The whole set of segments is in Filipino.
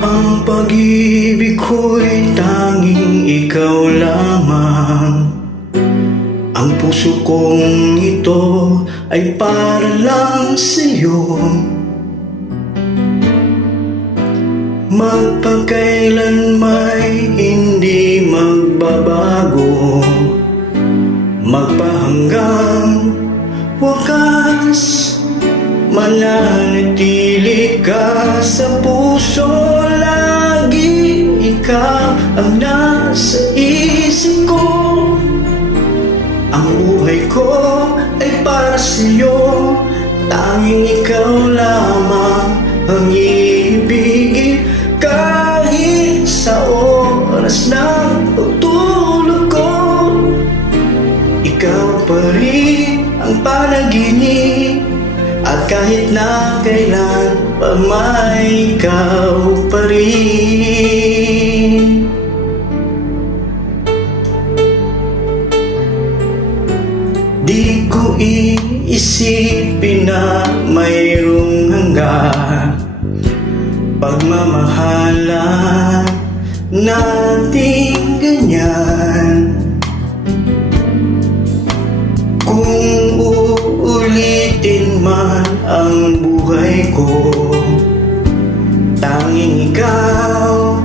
Ang pag-ibig ko'y tanging ikaw lamang. Ang puso kong ito ay para lang sa'yo. Magpakailan may hindi magbabago, magpahanggang wakas, mananatili ka sa puso. Lagi ikaw ang nasa isip ko. Ang buhay ko ay para sa'yo. Tanging ikaw lamang ang ibigin. Kahit sa oras ng pagtulog ko, ikaw pa rin ang panaginip. At kahit na kailan pa may ikaw pa rin. Di ko iisipin na mayroong hanggan pagmamahalan nating ganyan. Kung uulitin man ang buhay ko, tanging ikaw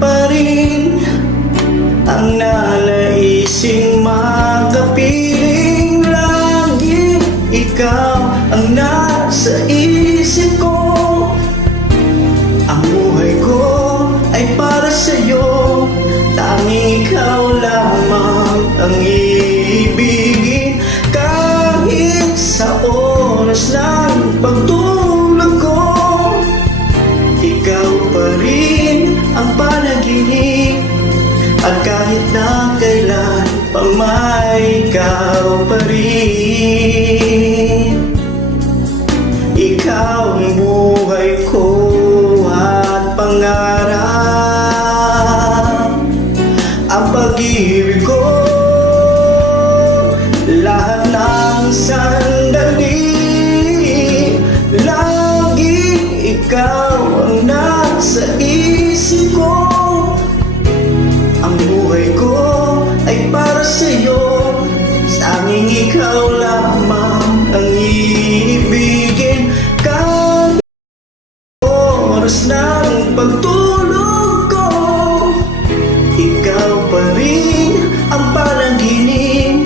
pa rin ang nanaising makapiling. Lagi ikaw ang nasa isip ko. Ang buhay ko ay para sa'yo. Tanging ikaw lamang ang ibigin. Kahit sa oras ng pagtulog ko, ikaw pa rin ang panaginip. At kahit na kailan pa may ikaw pa rin. Ikaw ang buhay ko at pangarap, ang pag-ibig ko, lahat ng sandali. Lagi ikaw ang nasa isip ko. Ang buhay ko ay para sa'yo. Tanging ikaw lamang ang ibigin. Kahit oras ng pagtulog ko, ikaw pa rin ang panaginip.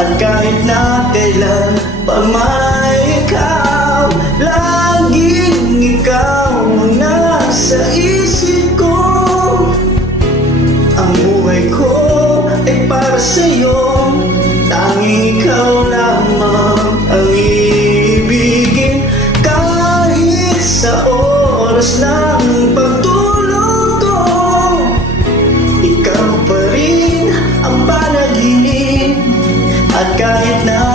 At kahit na kailan pa may ikaw, laging ikaw ang nasa isip ko. Ang buhay ko ay para sa'yo. Tanging ikaw lamang ang ibigin. Kahit sa oras ng pagtulog ko, ikaw pa rin ang panaginip. At kahit na